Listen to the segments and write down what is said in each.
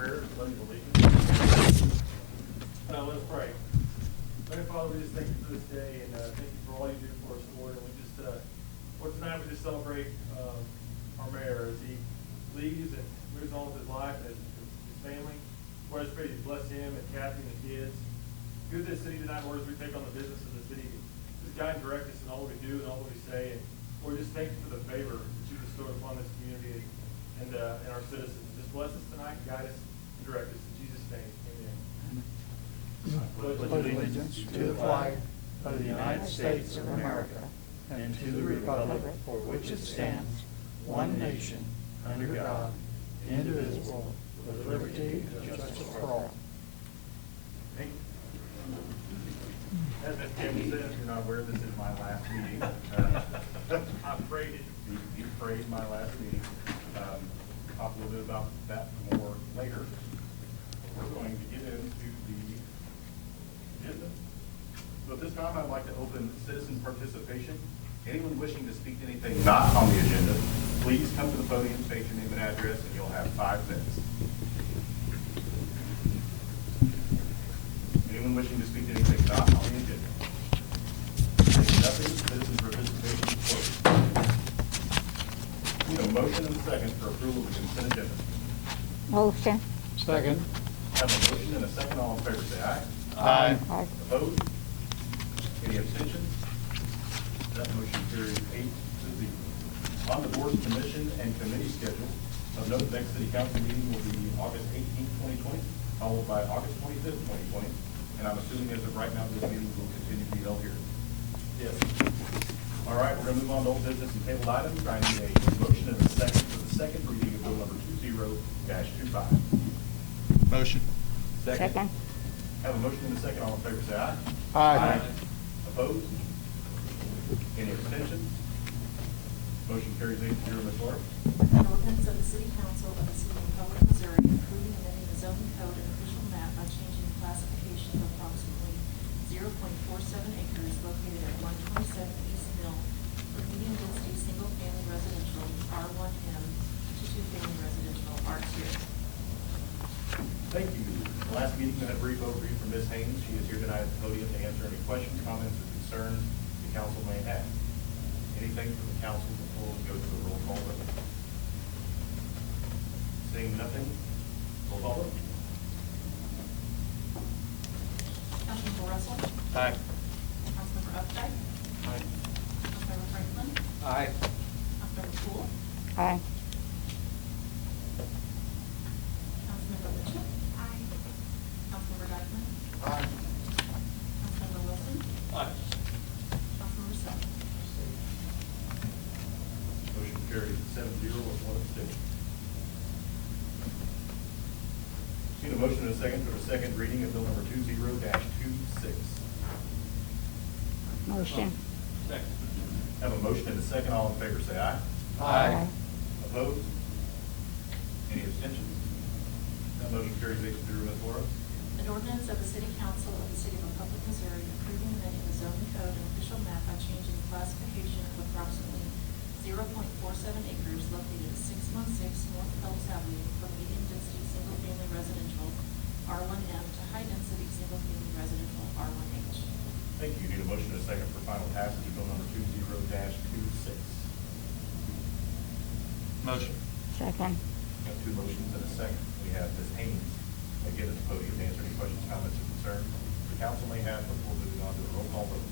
prayer, pledge of allegiance. Now let's pray. Heavenly Father, we just thank you for this day and thank you for all you do for us, Lord. And we just, Lord, tonight we just celebrate our mayor as he leaves and moves on with his life and his family. Lord, I just pray you bless him and Kathy and the kids. Good this city tonight, Lord, as we take on the business of the city. Just guide and direct us in all we do and all we say. And Lord, just thank you for the favor that you bestow upon this community and our citizens. Just bless us tonight and guide us and direct us. In Jesus' name, amen. Pledge allegiance to the flag of the United States of America and to the republic for which it stands, one nation, under God, indivisible, with liberty and justice for all. As Tim said, if you're not aware, this is my last meeting. I prayed it. You prayed my last meeting. Talk a little bit about that more later. We're going to get into the agenda. So at this time, I'd like to open citizens participation. Anyone wishing to speak to anything not on the agenda, please come to the podium, state your name and address, and you'll have 5 minutes. Anyone wishing to speak to anything not on the agenda? Nothing, citizen participation is closed. Need a motion and a second for approval of the consent agenda. Motion. Second. Have a motion and a second. All in favor say aye. Aye. Aye. Opposed? Any abstentions? That motion carries 8-0. On the board, commission, and committee schedule, of note, the next city council meeting will be August 18th, 2020, followed by August 25th, 2020. And I'm assuming as of right now, this meeting will continue to be held here. Yes. All right, we're going to move on to old business and tabled items. I need a motion and a second for the second reading of bill number 20-25. Motion. Second. Have a motion and a second. All in favor say aye. Aye. Opposed? Any abstentions? Motion carries 8-0. Ms. Laura? An ordinance of the City Council of the City of Republic, Missouri, approving amending the zoning code and official map by changing the classification of approximately 0.47 acres located at 127 East Mill from medium density single-family residential R1M to two-family residential R2. Thank you. The last meeting, we had a brief overview from Ms. Haynes. She is here tonight at the podium to answer any questions, comments, or concerns the council may have. Anything from the council before we go to the roll call vote? Seeing nothing, roll call vote. Councilmember Russell? Aye. Councilmember Updike? Aye. Councilmember Franklin? Aye. Councilmember Poole? Aye. Councilmember Mitchell? Aye. Councilmember Dykeman? Aye. Councilmember Wilson? Aye. Councilmember Sutton? Motion carries 7-0 with 1 abstention. Need a motion and a second for the second reading of bill number 20-26. Motion. Second. Have a motion and a second. All in favor say aye. Aye. Opposed? Any abstentions? That motion carries 8-0. Ms. Laura? An ordinance of the City Council of the City of Republic, Missouri, approving amending the zoning code and official map by changing the classification of approximately 0.47 acres located at 616 North Ellis Avenue from medium density single-family residential R1M to high-density single-family residential R1H. Thank you. Need a motion and a second for final passage of bill number 20-26. Motion. Second. We have 2 motions and a second. We have Ms. Haynes again at the podium to answer any questions, comments, or concerns the council may have before moving on to the roll call vote.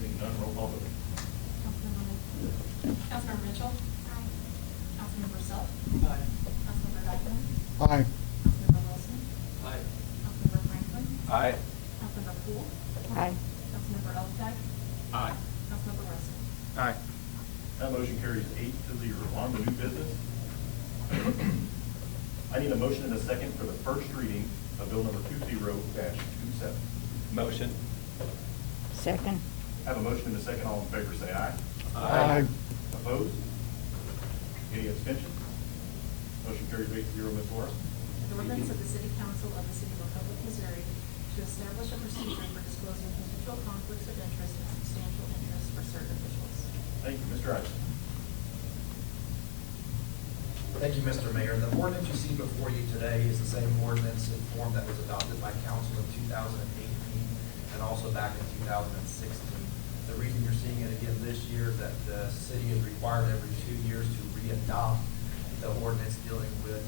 Seeing none, roll call vote. Councilmember Mitchell? Aye. Councilmember Self? Aye. Councilmember Dykeman? Aye. Councilmember Wilson? Aye. Councilmember Franklin? Aye. Councilmember Poole? Aye. Councilmember Updike? Aye. Councilmember Russell? Aye. That motion carries 8-0. On to new business. I need a motion and a second for the first reading of bill number 20-27. Motion. Second. Have a motion and a second. All in favor say aye. Aye. Opposed? Any abstentions? Motion carries 8-0. Ms. Laura? An ordinance of the City Council of the City of Republic, Missouri, to establish a procedure for disclosing potential conflicts of interest and substantial interest for certain officials. Thank you. Mr. Eisen. Thank you, Mr. Mayor. The ordinance you see before you today is the same ordinance in form that was adopted by council in 2018 and also back in 2016. The reason you're seeing it again this year is that the city is required every 2 years to re-adopt the ordinance dealing with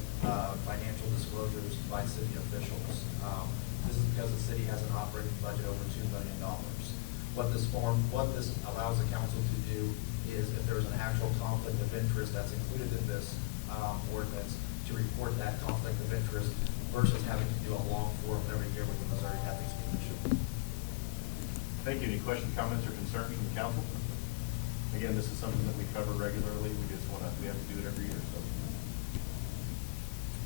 financial disclosures by city officials. This is because the city has an operating budget over $2 million. What this allows the council to do is if there's an actual conflict of interest that's included in this ordinance, to report that conflict of interest versus having to do a long form every year with the Missouri Ethics Commission. Thank you. Any questions, comments, or concerns from the council? Again, this is something that we cover regularly. We have to do it every year. So,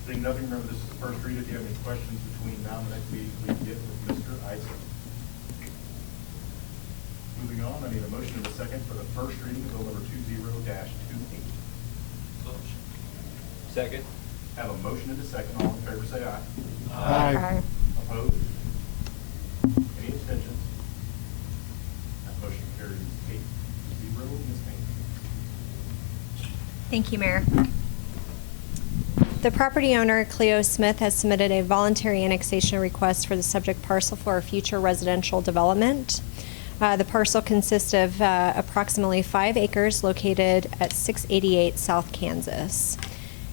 seeing nothing, remember this is the first read. If you have any questions between now and the next meeting, please get with Mr. Eisen. Moving on, I need a motion and a second for the first reading of bill number 20-28. Second. Have a motion and a second. All in favor say aye. Aye. Opposed? Any abstentions? That motion carries 8-0. Ms. Payne. Thank you, Mayor. The property owner, Cleo Smith, has submitted a voluntary annexation request for the subject parcel for a future residential development. The parcel consists of approximately 5 acres located at 688 South Kansas.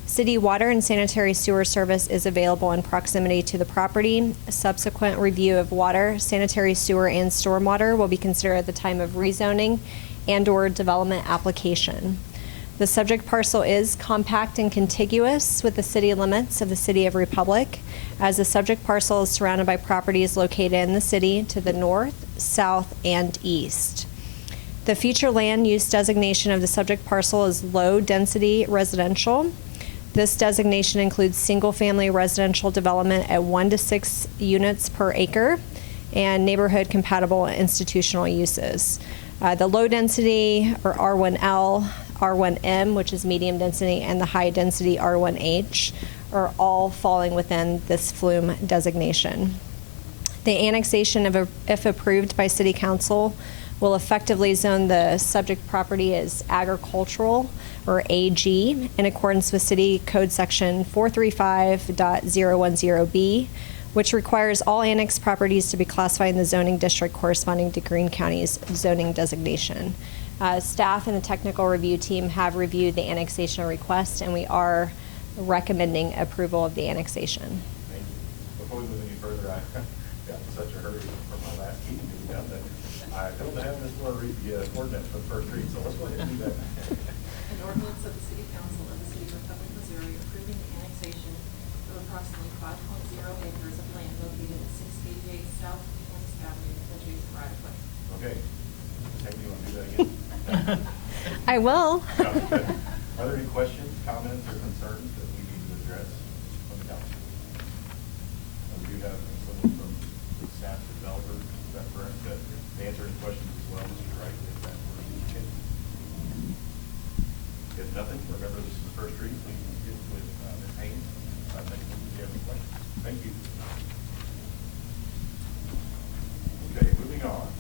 City water and sanitary sewer service is available in proximity to the property. A subsequent review of water, sanitary sewer, and stormwater will be considered at the time of rezoning and/or development application. The subject parcel is compact and contiguous with the city limits of the City of Republic, as the subject parcel is surrounded by properties located in the city to the north, south, and east. The future land use designation of the subject parcel is low-density residential. This designation includes single-family residential development at 1 to 6 units per acre and neighborhood-compatible institutional uses. The low-density, or R1L, R1M, which is medium density, and the high-density R1H are all falling within this flume designation. The annexation, if approved by City Council, will effectively zone the subject property as agricultural, or AG, in accordance with City Code Section 435.010B, which requires all annexed properties to be classified in the zoning district corresponding to Greene County's zoning designation. Staff and the technical review team have reviewed the annexation request, and we are recommending approval of the annexation. Thank you. Before we move any further, I got in such a hurry from my last meeting to be done that I failed to have Ms. Moore read the ordinance for the first read, so let's go ahead and do that. An ordinance of the City Council of the City of Republic, Missouri, approving the annexation of approximately 5.0 acres of land located at 688 South Kansas Avenue, adjacent right of way. Okay. Ms. Hagan, you want to do that again? I will. Okay. Are there any questions, comments, or concerns that we need to address from the council? We do have someone from the staff developer, is that correct, that answer any questions as well, Mr. Wright, if that were the case. If nothing, remember this is the first reading, please get with Ms. Haynes. Thank you. If you have any questions. Thank you. Okay, moving on.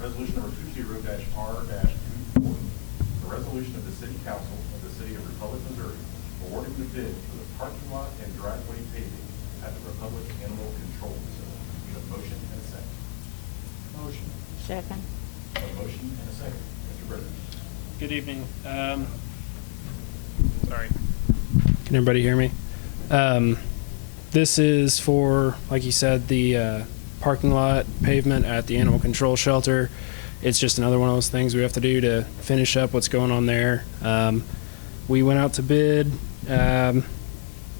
Resolution number 20-R-24, a resolution of the City Council of the City of Republic, Missouri, awarding the bid for the parking lot and driveway paving at the Republic Animal Control Facility. Need a motion and a second. Motion. Second. A motion and a second. Mr. President. Good evening. Sorry. Can everybody hear me? This is for, like you said, the parking lot pavement at the animal control shelter. It's just another one of those things we have to do to finish up what's going on there. We went out to bid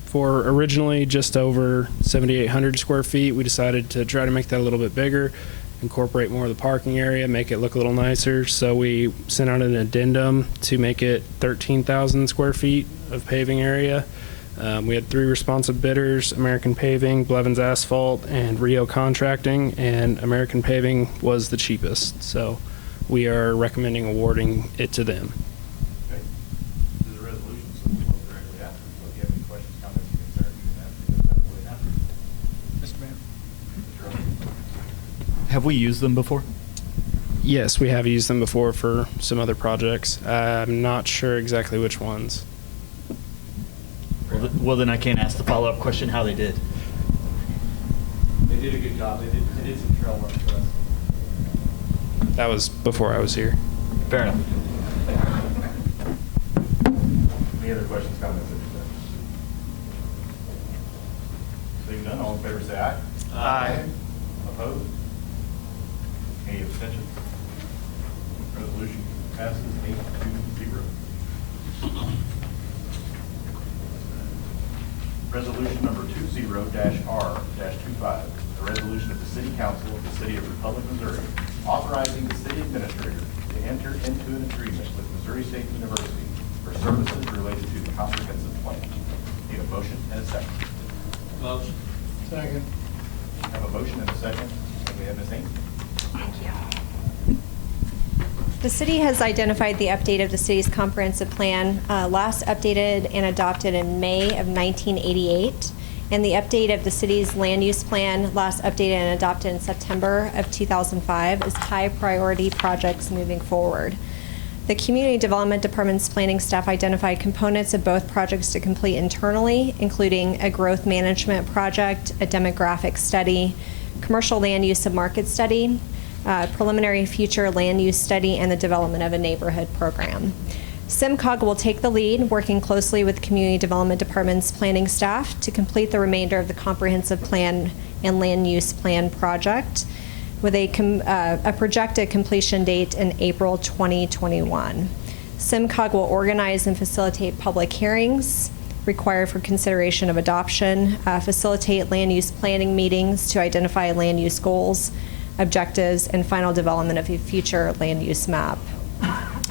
for originally just over 7,800 square feet. We decided to try to make that a little bit bigger, incorporate more of the parking area, make it look a little nicer. So we sent out an addendum to make it 13,000 square feet of paving area. We had 3 responsive bidders: American Paving, Blevins Asphalt, and Rio Contracting, and American Paving was the cheapest. So we are recommending awarding it to them. Okay. This is a resolution, so we'll go directly after. So if you have any questions, comments, or concerns, you can ask them that way after. Mr. Mayor. Mr. Owen. Have we used them before? Yes, we have used them before for some other projects. I'm not sure exactly which ones. Well, then I can't ask the follow-up question how they did. They did a good job. They did some trail work for us. That was before I was here. Fair enough. Any other questions, comments, or concerns? Seeing none, all in favor say aye. Aye. Opposed? Any abstentions? Resolution passes 8-0. Resolution number 20-R-25, a resolution of the City Council of the City of Republic, Missouri, authorizing the city administrator to enter into an agreement with Missouri State University for services related to the comprehensive plan. Need a motion and a second. Motion. Second. Have a motion and a second. And we have Ms. Haynes. Thank you. The city has identified the update of the city's comprehensive plan, last updated and adopted in May of 1988, and the update of the city's land use plan, last updated and adopted in September of 2005, is high priority projects moving forward. The Community Development Department's planning staff identified components of both projects to complete internally, including a growth management project, a demographic study, commercial land use and market study, preliminary future land use study, and the development of a neighborhood program. SIMCOG will take the lead, working closely with Community Development Department's planning staff to complete the remainder of the comprehensive plan and land use plan project, with a projected completion date in April 2021. SIMCOG will organize and facilitate public hearings required for consideration of adoption, facilitate land use planning meetings to identify land use goals, objectives, and final development of a future land use map.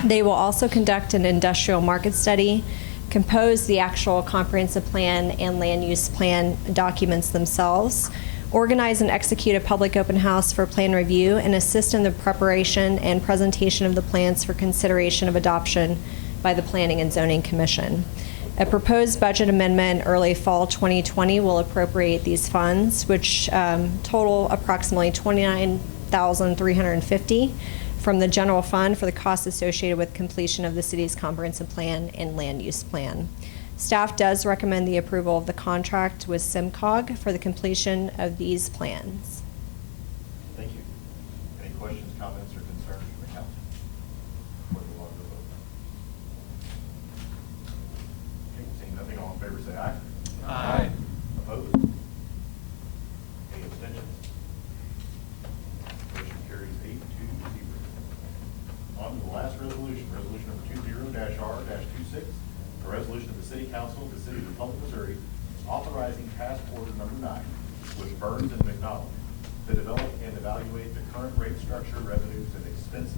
They will also conduct an industrial market study, compose the actual comprehensive plan and land use plan documents themselves, organize and execute a public open house for plan review, and assist in the preparation and presentation of the plans for consideration of adoption by the Planning and Zoning Commission. A proposed budget amendment in early fall 2020 will appropriate these funds, which total approximately $29,350 from the general fund for the costs associated with completion of the city's comprehensive plan and land use plan. Staff does recommend the approval of the contract with SIMCOG for the completion of these plans. Thank you. Any questions, comments, or concerns from the council? Before we move on to the vote. Okay, seeing nothing, all in favor say aye. Aye. Opposed? Any abstentions? Motion carries 8-0. On to the last resolution, resolution number 20-R-26, a resolution of the City Council of the City of Republic, Missouri, authorizing task order number 9 with Burns and McDonald to develop and evaluate the current rate structure, revenues, and expenses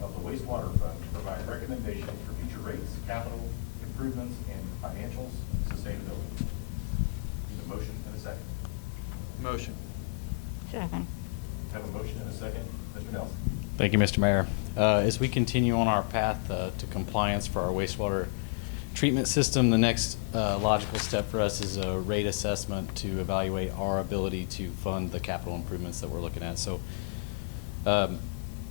of the wastewater fund to provide recommendations for future rates, capital improvements, and financial sustainability. Need a motion and a second. Motion. Second. Have a motion and a second. Mr. Nelson. Thank you, Mr. Mayor. As we continue on our path to compliance for our wastewater treatment system, the next logical step for us is a rate assessment to evaluate our ability to fund the capital improvements that we're looking at. So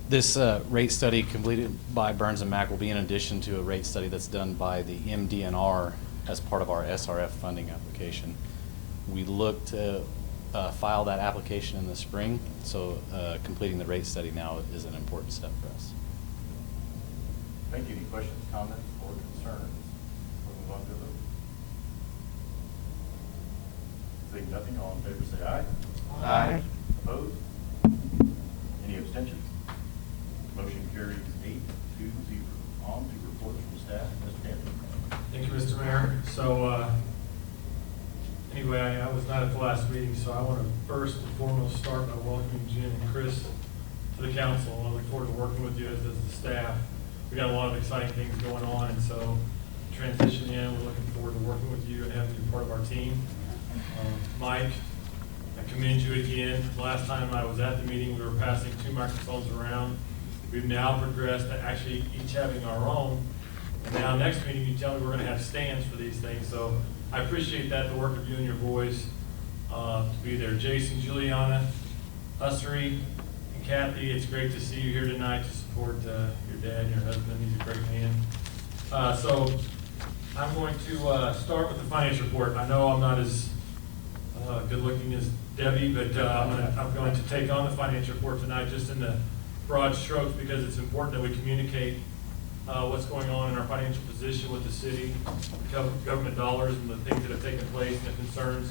this rate study completed by Burns and Mac will be in addition to a rate study that's done by the MDNR as part of our SRF funding application. We look to file that application in the spring, so completing the rate study now is an important step for us. Thank you. Any questions, comments, or concerns? We'll move on to the vote. Seeing nothing, all in favor say aye. Aye. Opposed? Any abstentions? Motion carries 8-0. On to reports from staff. Mr. Cantor. Thank you, Mr. Mayor. So, anyway, I was not at the last meeting, so I want to first and foremost start by welcoming Jen and Chris to the council. I look forward to working with you as does the staff. We got a lot of exciting things going on, and so transition in, we're looking forward to working with you and having you part of our team. Mike, I commend you again. Last time I was at the meeting, we were passing 2 microphones around. We've now progressed to actually each having our own. And now next meeting, you tell me we're going to have stands for these things. So I appreciate that, the work of you and your boys to be there. Jason, Juliana, Ussery, and Kathy, it's great to see you here tonight to support your dad and your husband. He's a great man. So I'm going to start with the finance report. I know I'm not as good-looking as Debbie, but I'm going to take on the finance report tonight just in the broad strokes because it's important that we communicate what's going on in our financial position with the city, government dollars, and the things that have taken place, and the concerns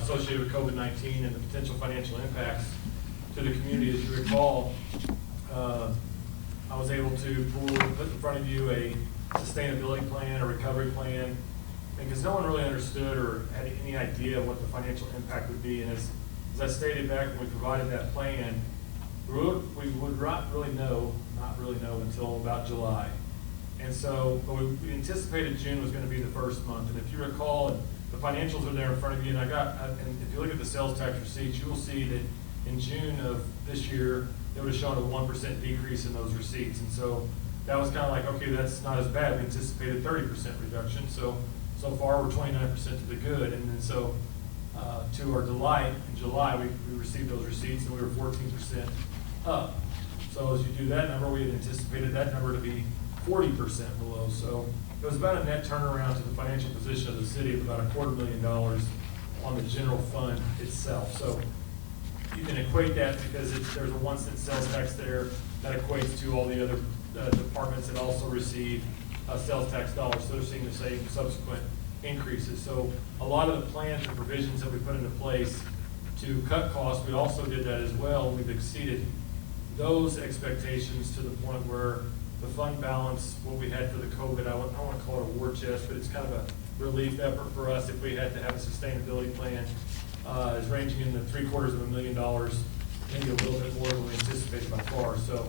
associated with COVID-19 and the potential financial impacts to the community. As you recall, I was able to put in front of you a sustainability plan, a recovery plan, because no one really understood or had any idea what the financial impact would be. And as I stated back when we provided that plan, we would not really know until about July. And so but we anticipated June was going to be the first month. And if you recall, and the financials are there in front of you, and if you look at the sales tax receipts, you will see that in June of this year, it would have shown a 1% decrease in those receipts. And so that was kind of like, okay, that's not as bad. We anticipated 30% reduction. So far, we're 29% to the good. And then so to our delight, in July, we received those receipts and we were 14% up. So as you do that number, we had anticipated that number to be 40% below. So it was about a net turnaround to the financial position of the city of about $250,000 on the general fund itself. So you can equate that because there's a 1 cent sales tax there that equates to all the other departments that also receive sales tax dollars. So they're seeing the same subsequent increases. So a lot of the plans and provisions that we put into place to cut costs, we also did that as well. We've exceeded those expectations to the point where the fund balance, what we had for the COVID, I don't want to call it a war chest, but it's kind of a relief effort for us if we had to have a sustainability plan, is ranging in the $750,000, maybe a little bit more than we anticipated by far. So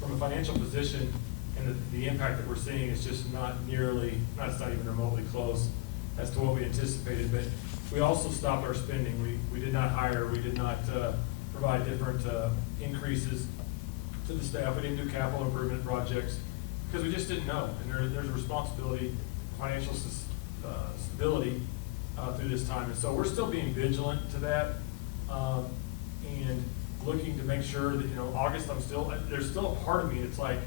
from a financial position and the impact that we're seeing is just it's not even remotely close as to what we anticipated. But we also stopped our spending. We did not hire, we did not provide different increases to the staff. We didn't do capital improvement projects because we just didn't know. And there's a responsibility, financial stability through this time. And so we're still being vigilant to that and looking to make sure that, August, there's still a part of me that's like,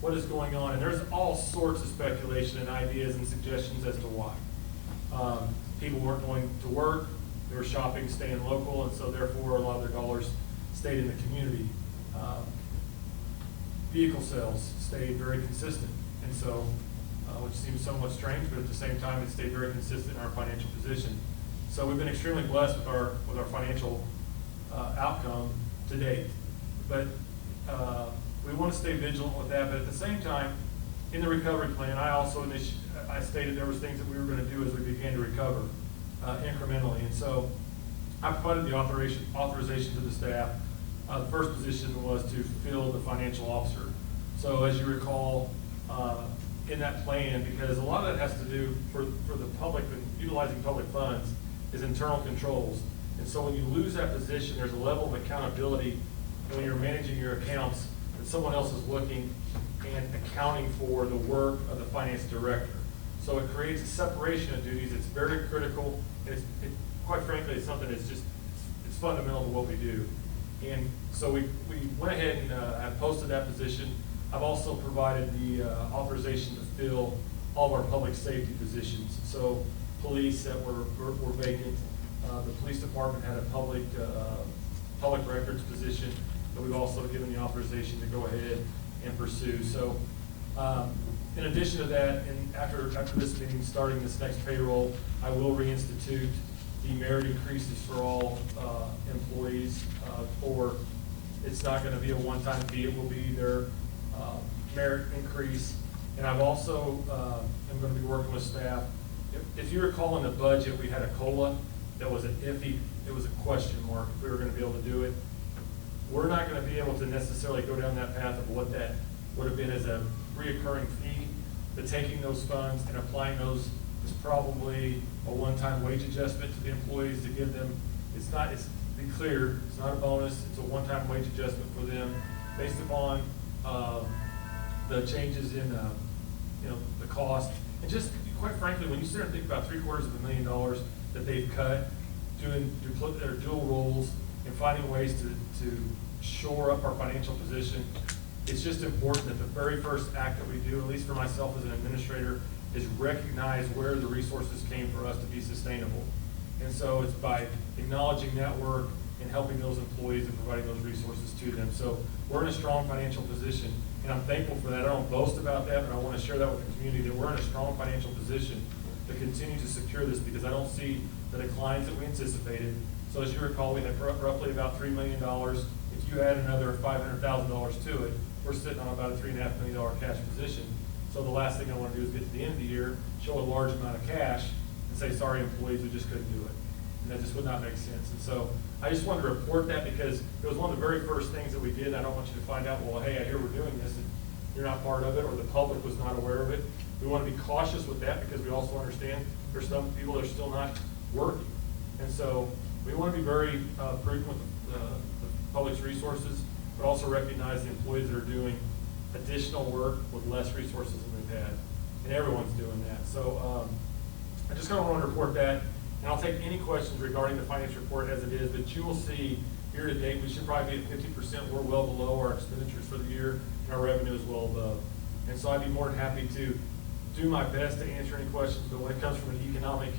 what is going on? And there's all sorts of speculation and ideas and suggestions as to why. People weren't going to work, they were shopping, staying local, and so therefore a lot of their dollars stayed in the community. Vehicle sales stayed very consistent, and so, which seems somewhat strange, but at the same time, it stayed very consistent in our financial position. So we've been extremely blessed with our financial outcome to date. But we want to stay vigilant with that. But at the same time, in the recovery plan, I stated there was things that we were going to do as we began to recover incrementally. And so I provided the authorization to the staff. The first position was to fill the financial officer. So as you recall, in that plan, because a lot of that has to do for the public and utilizing public funds is internal controls. And so when you lose that position, there's a level of accountability when you're managing your accounts that someone else is looking and accounting for the work of the finance director. So it creates a separation of duties. It's very critical. Quite frankly, it's something that's it's fundamental to what we do. And so we went ahead and have posted that position. I've also provided the authorization to fill all of our public safety positions. So police that were vacant. The police department had a public records position that we've also given the authorization to go ahead and pursue. So in addition to that, and after this meeting, starting this next payroll, I will reinstitute the merit increases for all employees. It's not going to be a one-time fee. It will be their merit increase. And I've also am going to be working with staff. If you recall in the budget, we had a COLA that was an iffy. It was a question mark if we were going to be able to do it. We're not going to be able to necessarily go down that path of what that would have been as a reoccurring fee. But taking those funds and applying those is probably a one-time wage adjustment to the employees to give them. It's be clear, it's not a bonus. It's a one-time wage adjustment for them based upon the changes in the cost. And just quite frankly, when you sit there and think about $750,000 that they've cut, doing their dual roles and finding ways to shore up our financial position, it's just important that the very first act that we do, at least for myself as an administrator, is recognize where the resources came for us to be sustainable. And so it's by acknowledging that work and helping those employees and providing those resources to them. So we're in a strong financial position, and I'm thankful for that. I don't boast about that, but I want to share that with the community, that we're in a strong financial position to continue to secure this, because I don't see the declines that we anticipated. So as you recall, we had roughly about $3 million. If you add another $500,000 to it, we're sitting on about a $3.5 million cash position. So the last thing I want to do is get to the end of the year, show a large amount of cash, and say, sorry, employees, we just couldn't do it. And that just would not make sense. And so I just wanted to report that, because it was one of the very first things that we did. And I don't want you to find out, well, hey, I hear we're doing this, and you're not part of it, or the public was not aware of it. We want to be cautious with that, because we also understand there's some people that are still not working. And so we want to be very prudent with the public's resources, but also recognize the employees that are doing additional work with less resources than they've had. And everyone's doing that. So I just kind of want to report that. And I'll take any questions regarding the finance report as it is, but you will see year to date, we should probably be at 50%. We're well below our expenditures for the year, and our revenue is well above. And so I'd be more than happy to do my best to answer any questions, but when it comes from an economic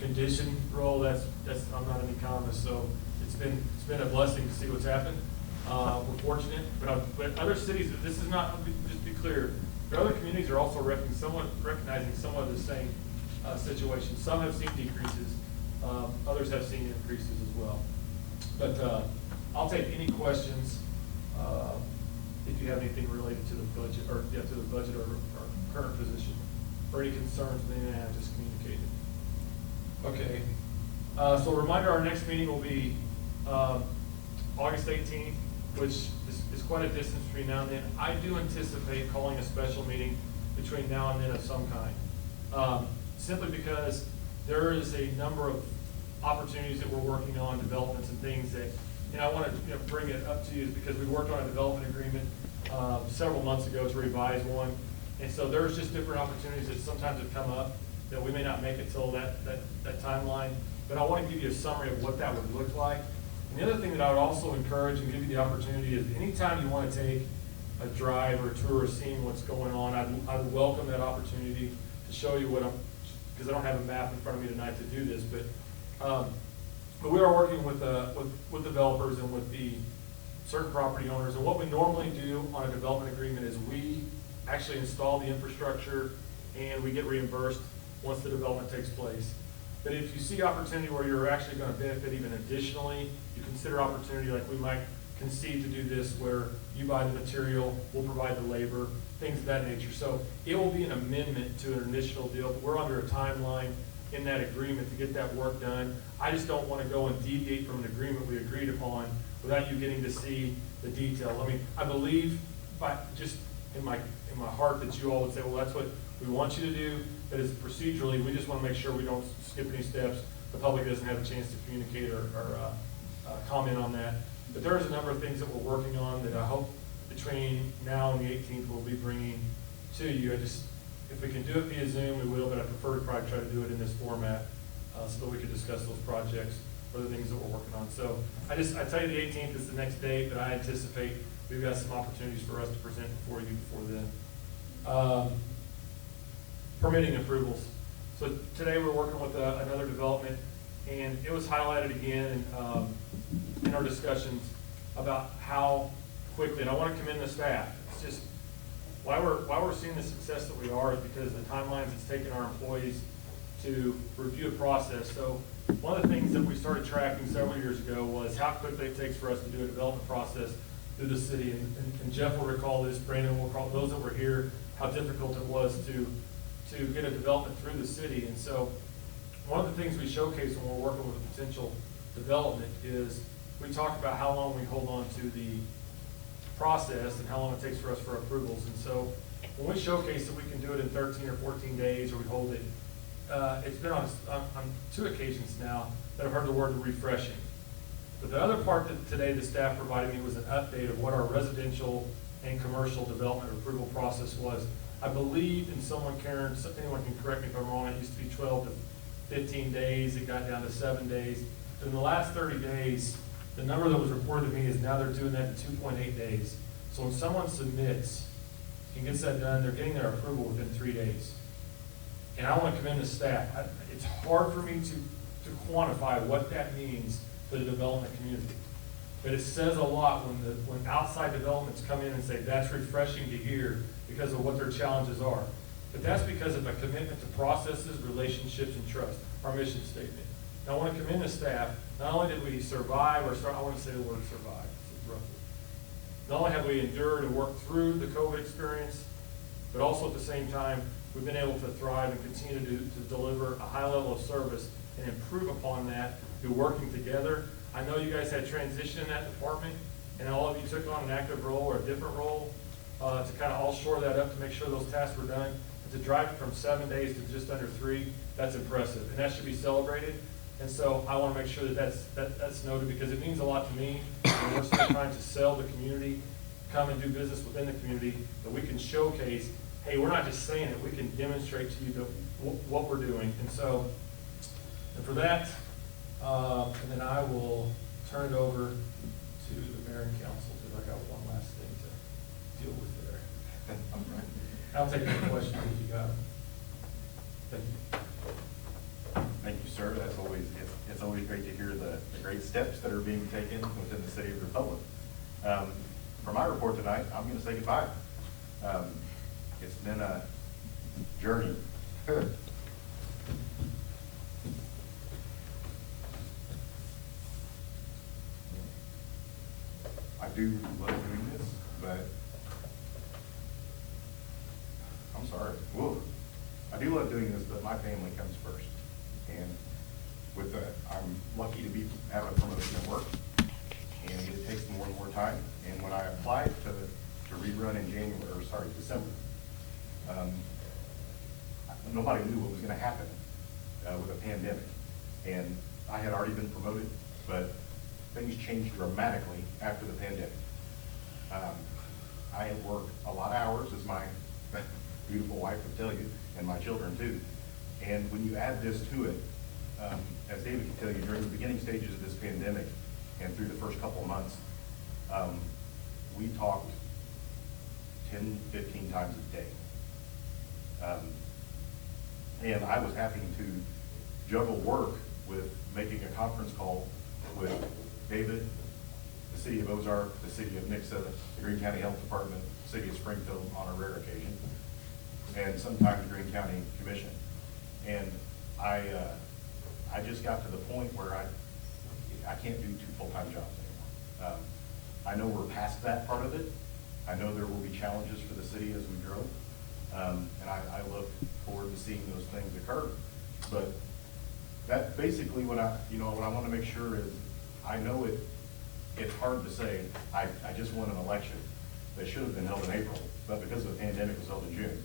condition role, I'm not an economist, so it's been a blessing to see what's happened. We're fortunate, but other cities, this is not, just be clear, but other communities are also recognizing somewhat of the same situation. Some have seen decreases, others have seen increases as well. But I'll take any questions if you have anything related to the budget, or current position, or any concerns that they have just communicated. Okay. So a reminder, our next meeting will be August 18th, which is quite a distance between now and then. I do anticipate calling a special meeting between now and then of some kind, simply because there is a number of opportunities that we're working on, developments and things that, I want to bring it up to you, because we worked on a development agreement several months ago to revise one. And so there's just different opportunities that sometimes have come up that we may not make it till that timeline. But I want to give you a summary of what that would look like. And the other thing that I would also encourage and give you the opportunity is, anytime you want to take a drive or a tour or seeing what's going on, I'd welcome that opportunity to show you because I don't have a map in front of me tonight to do this, but we are working with developers and with the certain property owners. And what we normally do on a development agreement is we actually install the infrastructure and we get reimbursed once the development takes place. But if you see opportunity where you're actually going to benefit even additionally, you consider opportunity, like we might concede to do this where you buy the material, we'll provide the labor, things of that nature. So it will be an amendment to an initial deal, but we're under a timeline in that agreement to get that work done. I just don't want to go and deviate from an agreement we agreed upon without you getting to see the detail. I mean, I believe just in my heart that you all would say, well, that's what we want you to do. That is procedurally, we just want to make sure we don't skip any steps. The public doesn't have a chance to communicate or comment on that. But there's a number of things that we're working on that I hope between now and the 18th we'll be bringing to you. If we can do it via Zoom, we will, but I prefer to probably try to do it in this format so that we can discuss those projects or the things that we're working on. So I tell you the 18th is the next day, but I anticipate we've got some opportunities for us to present before you before then. Permitting approvals. So today we're working with another development, and it was highlighted again in our discussions about how quickly, and I want to commend the staff. It's just, why we're seeing the success that we are is because the timelines it's taken our employees to review a process. So one of the things that we started tracking several years ago was how quickly it takes for us to do a development process through the city. And Jeff will recall this, Brandon will recall, those that were here, how difficult it was to get a development through the city. And so one of the things we showcase when we're working with a potential development is we talk about how long we hold on to the process and how long it takes for us for approvals. And so when we showcase that we can do it in 13 or 14 days, or we hold it, it's been on 2 occasions now that I've heard the word refreshing. But the other part that today the staff provided me was an update of what our residential and commercial development approval process was. I believe, and anyone can correct me if I'm wrong, it used to be 12 to 15 days. It got down to 7 days. But in the last 30 days, the number that was reported to me is now they're doing that in 2.8 days. So when someone submits and gets that done, they're getting their approval within 3 days. And I want to commend the staff. It's hard for me to quantify what that means to the development community. But it says a lot when outside developments come in and say, that's refreshing to hear because of what their challenges are. But that's because of a commitment to processes, relationships, and trust, our mission statement. And I want to commend the staff. Not only did we survive, I want to say the word survive, roughly. Not only have we endured and worked through the COVID experience, but also at the same time, we've been able to thrive and continue to deliver a high level of service and improve upon that through working together. I know you guys had transition in that department, and all of you took on an active role or a different role to kind of all shore that up to make sure those tasks were done. And to drive it from 7 days to just under 3, that's impressive, and that should be celebrated. And so I want to make sure that's noted because it means a lot to me. And we're still trying to sell the community, come and do business within the community, that we can showcase, hey, we're not just saying it, we can demonstrate to you what we're doing. And so, and for that, and then I will turn it over to the mayor and council, because I got one last thing to deal with there. I'll take any questions if you got them. Thank you. Thank you, sir. That's always, it's always great to hear the great steps that are being taken within the city of Republic. For my report tonight, I'm going to say goodbye. It's been a journey. I do love doing this, but I'm sorry. Whoa. I do love doing this, but my family comes first. And with I'm lucky to have a promotion at work, and it takes more and more time. And when I applied to rerun in December, nobody knew what was going to happen with a pandemic. And I had already been promoted, but things changed dramatically after the pandemic. I had worked a lot of hours, as my beautiful wife would tell you, and my children too. And when you add this to it, as David can tell you, during the beginning stages of this pandemic and through the first couple of months, we talked 10, 15 times a day. And I was having to juggle work with making a conference call with David, the city of Ozark, the city of Nixa, the Greene County Health Department, the city of Springfield on a rare occasion, and sometimes the Greene County Commission. And I just got to the point where I can't do 2 full-time jobs anymore. I know we're past that part of it. I know there will be challenges for the city as we grow. And I look forward to seeing those things occur. But that basically what I want to make sure is, I know it's hard to say, I just won an election that should have been held in April, but because of the pandemic it was held in June,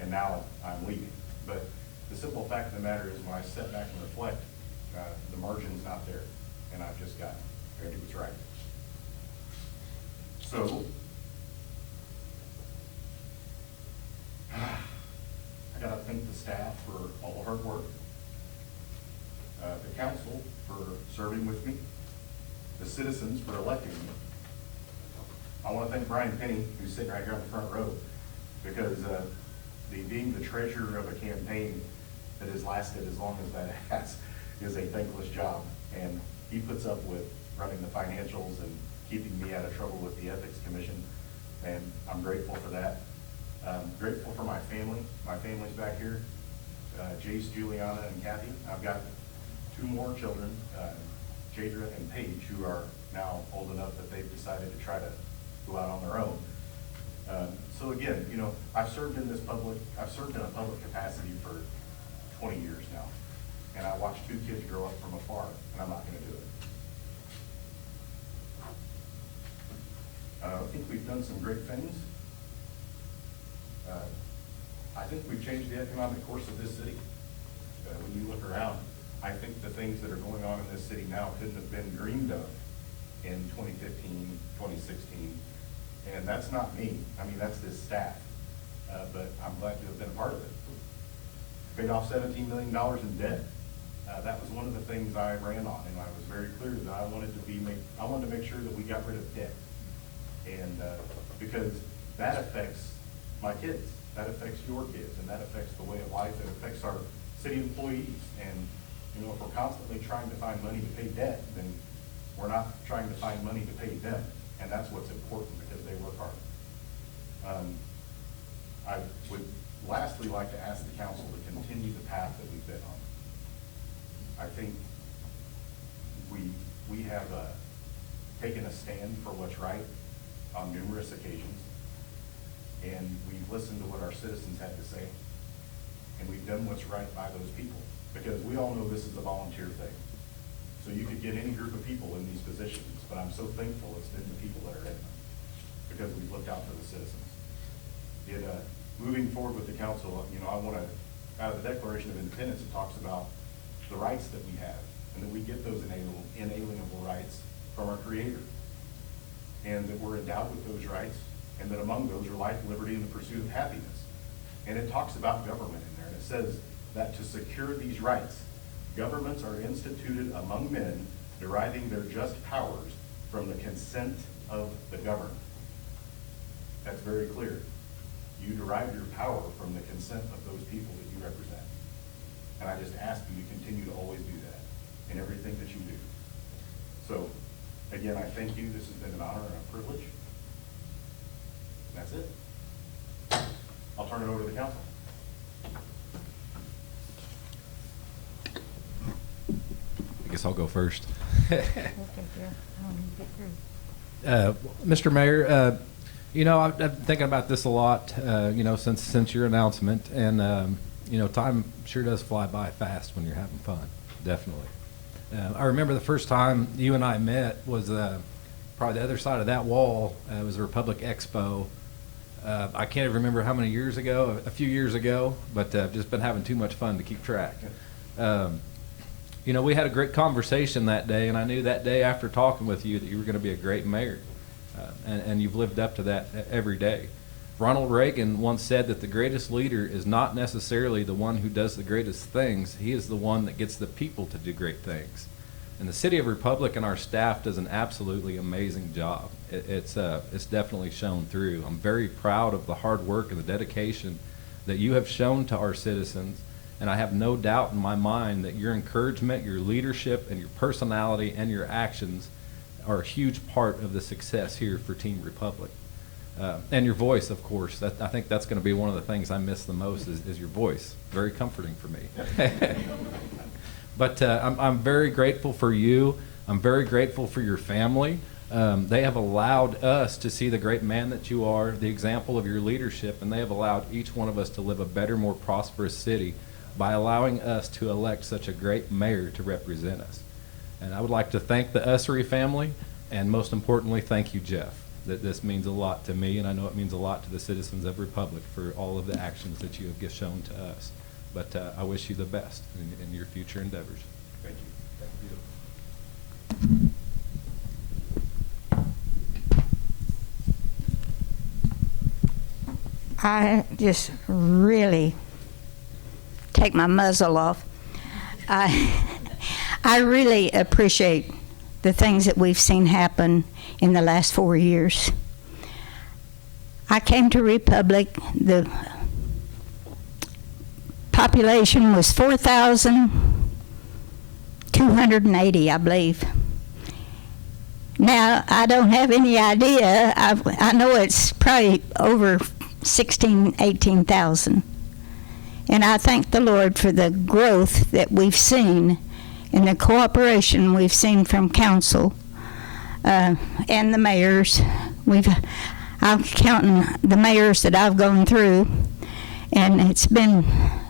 and now I'm leaving. But the simple fact of the matter is, when I step back and reflect, the margin's not there, and I've just got to do what's right. So, I gotta thank the staff for all the hard work, the council for serving with me, the citizens for electing me. I want to thank Brian Penny, who's sitting right here on the front row, because being the treasurer of a campaign that has lasted as long as that has is a thankless job, and he puts up with running the financials and keeping me out of trouble with the Ethics Commission, and I'm grateful for that. Grateful for my family. My family's back here, Jace, Juliana, and Kathy. I've got 2 more children, Jadra and Paige, who are now old enough that they've decided to try to go out on their own. So again, I've served in a public capacity for 20 years now, and I watched 2 kids grow up from afar, and I'm not going to do it. I think we've done some great things. I think we've changed the economic course of this city. When you look around, I think the things that are going on in this city now couldn't have been dreamed of in 2015, 2016. And that's not me. I mean, that's this staff. But I'm glad to have been a part of it. Paid off $17 million in debt. That was one of the things I ran on, and I was very clear that I wanted to make sure that we got rid of debt. And because that affects my kids, that affects your kids, and that affects the way of life, it affects our city employees. And, you know, if we're constantly trying to find money to pay debt, then we're not trying to find money to pay them. And that's what's important, because they work hard. I would lastly like to ask the council to continue the path that we've been on. I think we have taken a stand for what's right on numerous occasions, and we've listened to what our citizens had to say, and we've done what's right by those people, because we all know this is a volunteer thing. So you could get any group of people in these positions, but I'm so thankful it's been the people that are in them, because we've looked out for the citizens. Moving forward with the council, you know, I want to, out of the Declaration of Independence, it talks about the rights that we have, and that we get those inalienable rights from our Creator, and that we're endowed with those rights, and that among those are life, liberty, and the pursuit of happiness. And it talks about government in there, and it says that to secure these rights, governments are instituted among men, deriving their just powers from the consent of the governed. That's very clear. You derive your power from the consent of those people that you represent. And I just ask you to continue to always do that in everything that you do. So, again, I thank you. This has been an honor and a privilege. That's it. I'll turn it over to the council. I guess I'll go first. Mr. Mayor, you know, I've been thinking about this a lot, you know, since your announcement, and you know, time sure does fly by fast when you're having fun, definitely. I remember the first time you and I met was probably the other side of that wall. It was a Republic Expo. I can't even remember how many years ago, a few years ago, but just been having too much fun to keep track. You know, we had a great conversation that day, and I knew that day after talking with you that you were going to be a great mayor. And you've lived up to that every day. Ronald Reagan once said that the greatest leader is not necessarily the one who does the greatest things. He is the one that gets the people to do great things. And the City of Republic and our staff does an absolutely amazing job. It's definitely shown through. I'm very proud of the hard work and the dedication that you have shown to our citizens. And I have no doubt in my mind that your encouragement, your leadership, and your personality and your actions are a huge part of the success here for Team Republic. And your voice, of course. I think that's going to be one of the things I miss the most is your voice. Very comforting for me. But I'm very grateful for you. I'm very grateful for your family. They have allowed us to see the great man that you are, the example of your leadership, and they have allowed each one of us to live a better, more prosperous city by allowing us to elect such a great mayor to represent us. And I would like to thank the Ussery family, and most importantly, thank you, Jeff. That this means a lot to me, and I know it means a lot to the citizens of Republic for all of the actions that you have shown to us. But I wish you the best in your future endeavors. Thank you. Thank you. I just really take my muzzle off. I really appreciate the things that we've seen happen in the last 4 years. I came to Republic, the population was 4,280, I believe. Now, I don't have any idea. I know it's probably over 16,000, 18,000. And I thank the Lord for the growth that we've seen and the cooperation we've seen from council and the mayors. I'm counting the mayors that I've gone through, and it's been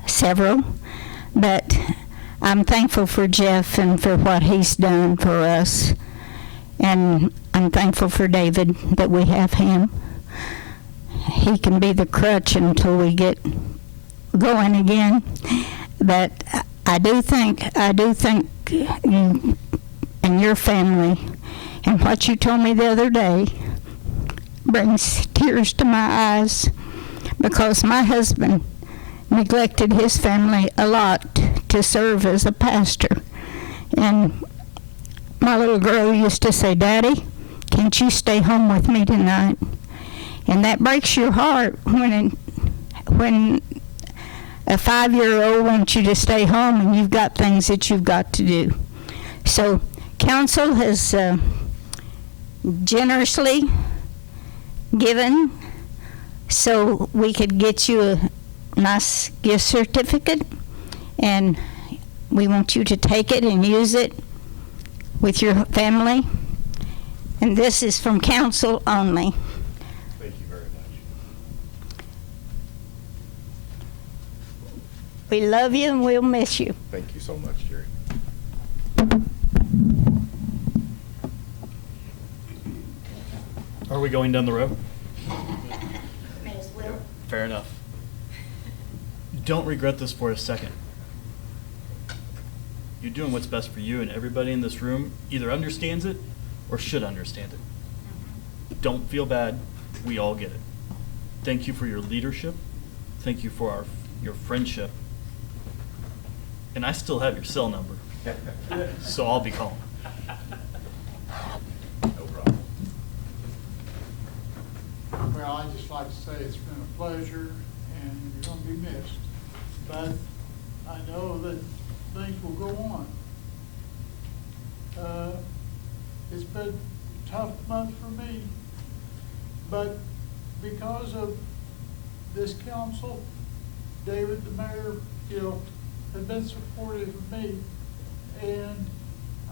several, but I'm thankful for Jeff and for what he's done for us. And I'm thankful for David that we have him. He can be the crutch until we get going again. But I do think you and your family, and what you told me the other day brings tears to my eyes, because my husband neglected his family a lot to serve as a pastor. And my little girl used to say, "Daddy, can't you stay home with me tonight?" And that breaks your heart when when a 5-year-old wants you to stay home and you've got things that you've got to do. So council has generously given so we could get you a nice gift certificate, and we want you to take it and use it with your family. And this is from council only. Thank you very much. We love you and we'll miss you. Thank you so much, Jerry. Are we going down the road? May as well. Fair enough. Don't regret this for a second. You're doing what's best for you, and everybody in this room either understands it or should understand it. Don't feel bad. We all get it. Thank you for your leadership. Thank you for your friendship. And I still have your cell number, so I'll be calling. No problem. Well, I'd just like to say it's been a pleasure, and you're going to be missed. But I know that things will go on. It's been a tough month for me, but because of this council, David, the mayor, has been supportive of me, and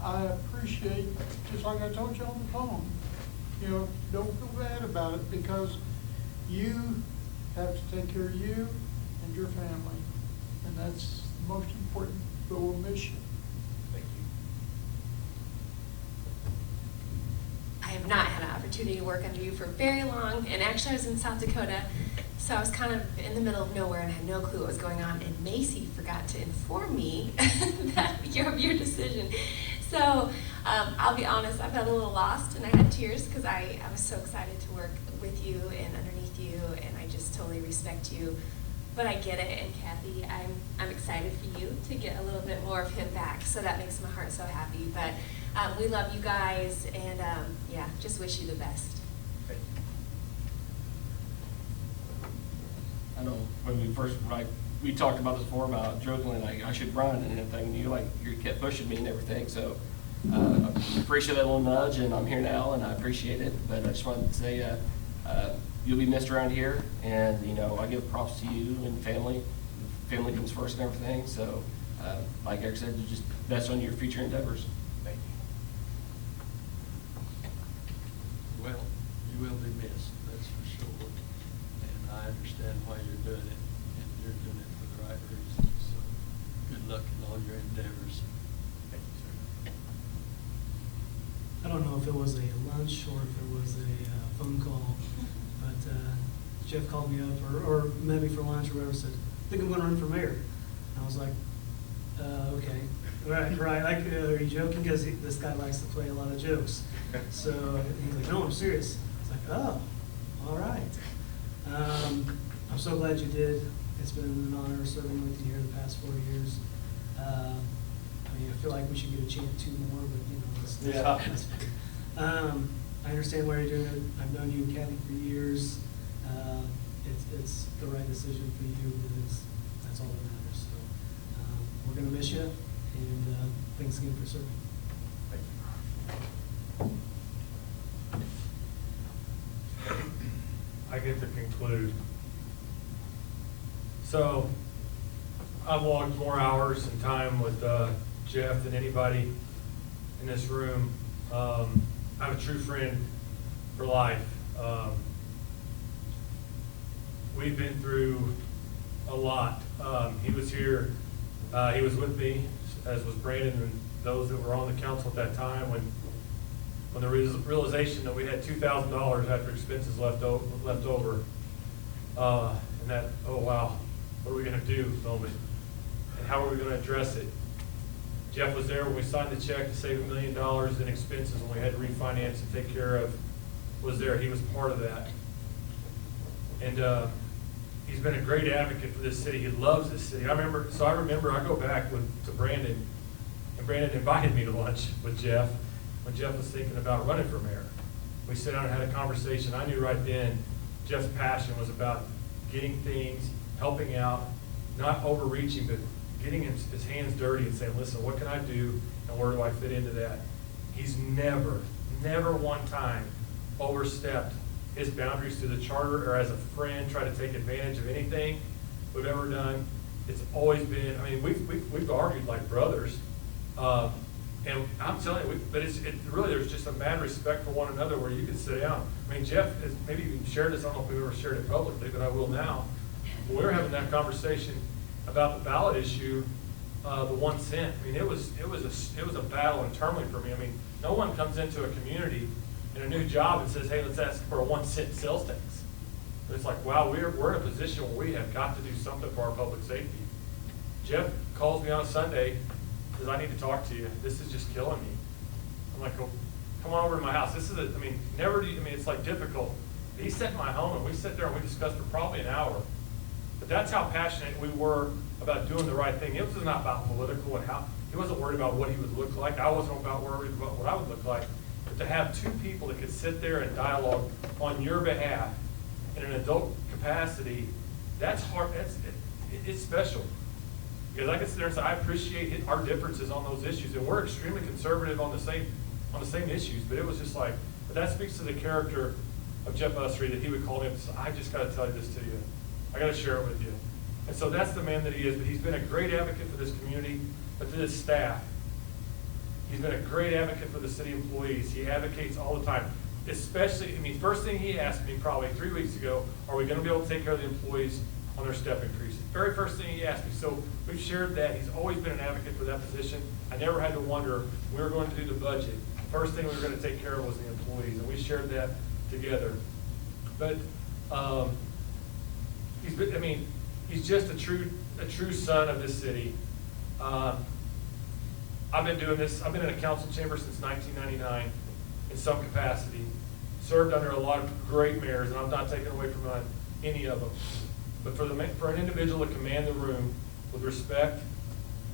I appreciate, just like I told you on the phone, don't feel bad about it, because you have to take care of you and your family, and that's the most important, but we'll miss you. Thank you. I have not had an opportunity to work under you for very long, and actually I was in South Dakota, so I was kind of in the middle of nowhere and had no clue what was going on, and Macy forgot to inform me that of your decision. So I'll be honest, I felt a little lost and I had tears because I was so excited to work with you and underneath you, and I just totally respect you. But I get it, and Kathy, I'm excited for you to get a little bit more of him back, so that makes my heart so happy. But we love you guys, and yeah, just wish you the best. Thank you. I know when we talked about this before, about jokingly, like, I should run and everything, and you kept pushing me and everything, so I appreciate that little nudge, and I'm here now, and I appreciate it. But I just wanted to say, you'll be missed around here, and, I give props to you and family. Family comes first and everything, so, like Eric said, just best on your future endeavors. Thank you. Well, you will be missed, that's for sure. And I understand why you're doing it, and you're doing it for the right reasons. So good luck in all your endeavors. Thank you, sir. I don't know if it was a lunch or if it was a phone call, but Jeff called me up or met me for lunch or whatever, said, I think I'm going to run for mayor. And I was like, okay. Right. Like, are you joking? Because this guy likes to play a lot of jokes. So he's like, no, I'm serious. I was like, oh, all right. I'm so glad you did. It's been an honor serving with you here the past 4 years. I feel like we should get a chance 2 more, but that's I understand why you're doing it. I've known you and Kathy for years. It's the right decision for you, because that's all that matters. So we're going to miss you, and thanks again for serving. Thank you. I get to conclude. So, I've logged more hours and time with Jeff than anybody in this room. I'm a true friend for life. We've been through a lot. He was here, he was with me, as was Brandon and those that were on the council at that time, when the realization that we had $2,000 after expenses left over, and that, oh wow, what are we gonna do moment, and how are we gonna address it? Jeff was there when we signed the check to save $1 million in expenses when we had to refinance and take care of, was there, he was part of that. And he's been a great advocate for this city. He loves this city. I remember, I go back to Brandon, and Brandon invited me to lunch with Jeff when Jeff was thinking about running for mayor. We sat down and had a conversation. I knew right then Jeff's passion was about getting things helping out, not overreaching, but getting his hands dirty and saying, listen, what can I do and where do I fit into that? He's never one time overstepped his boundaries through the charter or as a friend tried to take advantage of anything we've ever done. It's always been, I mean, we've argued like brothers. And I'm telling you, but really, there's just a mad respect for one another where you can sit down. I mean, Jeff has maybe even shared this, I don't know if we've ever shared it publicly, but I will now. When we were having that conversation about the ballot issue, the 1 cent, I mean, it was a battle internally for me. I mean, no one comes into a community in a new job and says, hey, let's ask for a 1 cent sales tax. But it's like, wow, we're in a position where we have got to do something for our public safety. Jeff calls me on a Sunday, says, I need to talk to you. This is just killing me. I'm like, oh, come on over to my house. This is it's like difficult. He sat in my home and we sat there and we discussed for probably an hour. But that's how passionate we were about doing the right thing. It was not about political and how, he wasn't worried about what he would look like. I wasn't worried about what I would look like. But to have two people that could sit there and dialogue on your behalf in an adult capacity, that's hard, it's special. Because I can sit there and say, I appreciate our differences on those issues, and we're extremely conservative on the same issues, but it was just like, but that speaks to the character of Jeff Usry, that he would call me up and say, I just got to tell you this to you. I got to share it with you. And so that's the man that he is, but he's been a great advocate for this community, but to this staff. He's been a great advocate for the city employees. He advocates all the time. Especially, I mean, first thing he asked me probably 3 weeks ago, are we going to be able to take care of the employees on their step increase? Very first thing he asked me. So we've shared that. He's always been an advocate for that position. I never had to wonder when we were going to do the budget. The first thing we were going to take care of was the employees, and we shared that together. But he's just a true son of this city. I've been doing this. I've been in a council chamber since 1999 in some capacity. Served under a lot of great mayors, and I'm not taking away from any of them. But for an individual to command the room with respect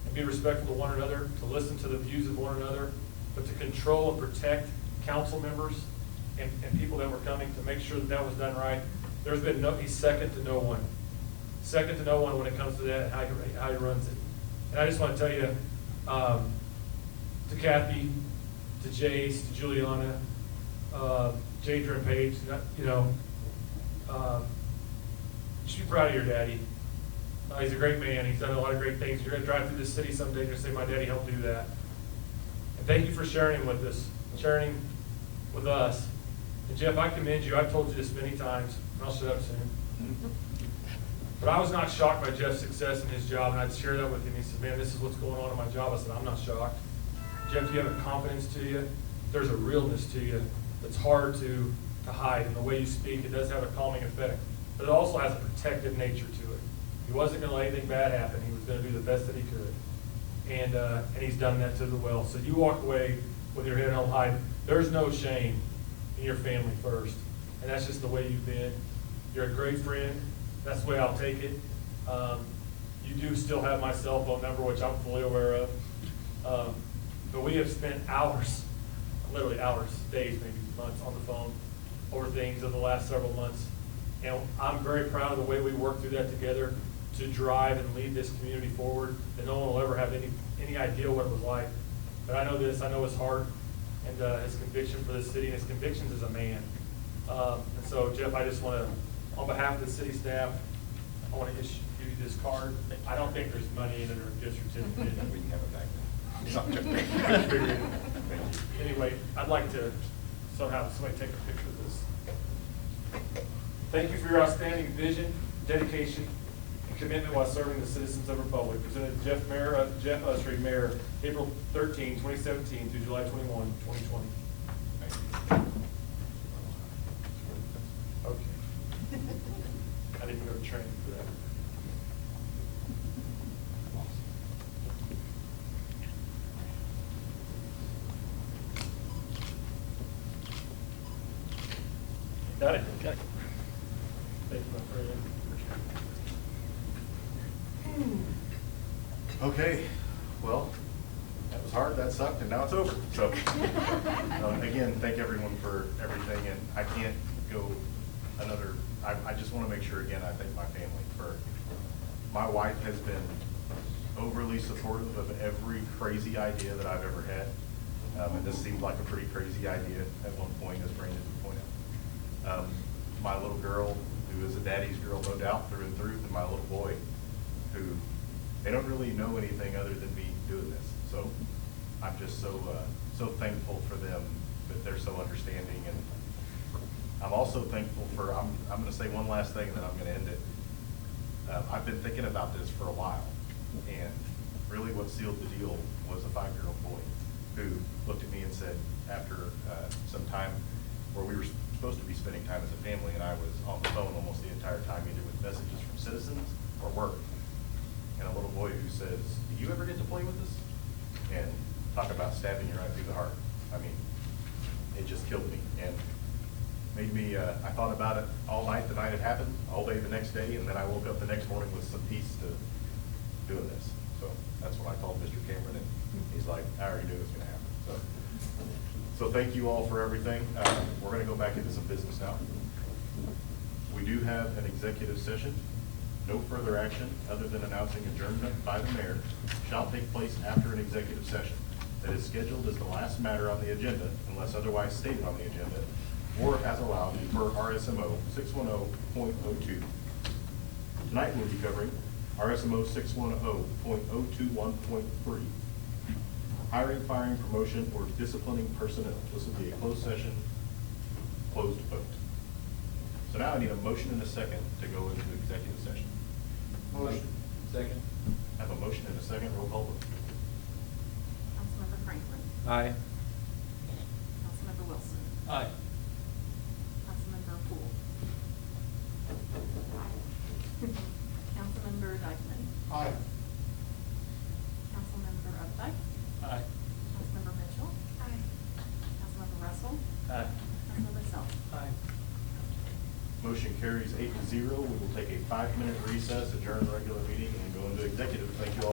and be respectful to one another, to listen to the views of one another, but to control and protect council members and people that were coming, to make sure that was done right, he's second to no one. Second to no one when it comes to that and how he runs it. And I just want to tell you, to Kathy, to Jace, to Juliana, Jadra and Paige, you should be proud of your daddy. He's a great man. He's done a lot of great things. You're going to drive through this city someday and you're going to say, my daddy helped do that. And thank you for sharing him with us, sharing him with us. And Jeff, I commend you. I've told you this many times, and I'll shut up soon. But I was not shocked by Jeff's success in his job, and I'd share that with him. He said, man, this is what's going on in my job. I said, I'm not shocked. Jeff, you have a confidence to you. There's a realness to you that's hard to hide. In the way you speak, it does have a calming effect. But it also has a protective nature to it. He wasn't going to let anything bad happen. He was going to do the best that he could. And he's done that to the well. So you walk away with your head held high. There's no shame in your family first. And that's just the way you've been. You're a great friend. That's the way I'll take it. You do still have my cell phone number, which I'm fully aware of. But we have spent hours, literally hours, days, maybe months on the phone over things over the last several months. And I'm very proud of the way we worked through that together to drive and lead this community forward. And no one will ever have any idea what it was like. But I know this, I know his heart and his conviction for this city and his convictions as a man. And so, Jeff, I just want to, on behalf of the city staff, I want to give you this card. I don't think there's money in it or a gift certificate. We can have it back then. Anyway, I'd like to somehow somebody take a picture of this. Thank you for your outstanding vision, dedication, and commitment while serving the citizens of the Republic. Presented Jeff Usry, Mayor, April 13, 2017 through July 21, 2020. Thank you. Okay. I didn't go to training for that. Got it? Got it. Thank you, my friend. Okay, well, that was hard, that sucked, and now it's over. So, again, thank everyone for everything, and I can't go another, I just want to make sure, again, I thank my family for My wife has been overly supportive of every crazy idea that I've ever had. And this seemed like a pretty crazy idea at one point, as Brandon pointed out. My little girl, who is a daddy's girl, no doubt, through and through, and my little boy, who, they don't really know anything other than me doing this. So I'm just so thankful for them, that they're so understanding. And I'm also thankful for, I'm going to say one last thing and then I'm going to end it. I've been thinking about this for a while, and really what sealed the deal was a 5-year-old boy who looked at me and said, after some time where we were supposed to be spending time as a family, and I was on the phone almost the entire time, either with messages from citizens or work, and a little boy who says, "Do you ever get to play with us?" And talk about stabbing you right through the heart. I mean, it just killed me, and made me, I thought about it all night the night it happened, all day the next day, and then I woke up the next morning with some peace to doing this. So that's when I called Mr. Cameron, and he's like, "I already knew it was gonna happen." So thank you all for everything. We're gonna go back into some business now. We do have an executive session. No further action other than announcing adjournment by the mayor shall take place after an executive session that is scheduled as the last matter on the agenda unless otherwise stated on the agenda or as allowed per RSMO 610.02. Tonight we'll be covering RSMO 610.021.3. Hiring, firing, promotion, or disciplining personnel. This will be a closed session, closed vote. So now I need a motion and a second to go into executive session. Motion. Second. I have a motion and a second, roll call vote. Councilmember Franklin. Aye. Councilmember Wilson. Aye. Councilmember Poole. Councilmember Dykeman. Aye. Councilmember Updike. Aye. Councilmember Mitchell. Aye. Councilmember Russell. Aye. Councilmember Self. Aye. Motion carries 8-0. We will take a 5-minute recess, adjourn the regular meeting, and go into executive. Thank you all.